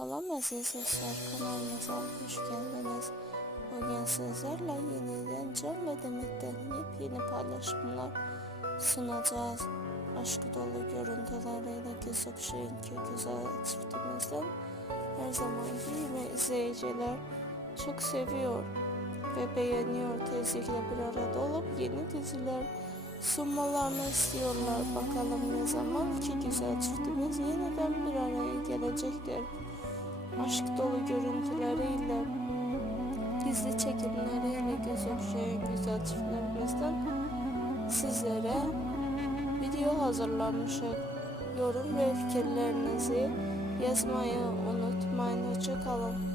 Salam aziz dostlar kanalımıza hoş geldiniz. Bugün sizlerle yeniden Can ve yepyeni paylaşımlar sunacağız. Aşk dolu görüntüleriyle göz okşayan ki güzel çiftimizden her zaman gibi izleyiciler çok seviyor ve beğeniyor. Tezlikle bir arada olup yeni diziler sunmalarını istiyorlar. Bakalım ne zaman ki güzel çiftimiz yeniden bir araya gelecektir. Aşk dolu görüntüleriyle, gizli çekimleriyle göz okşayan güzel çiftlerimizden sizlere video hazırlamışız. Yorum ve fikirlerinizi yazmayı unutmayın. Hoşçakalın.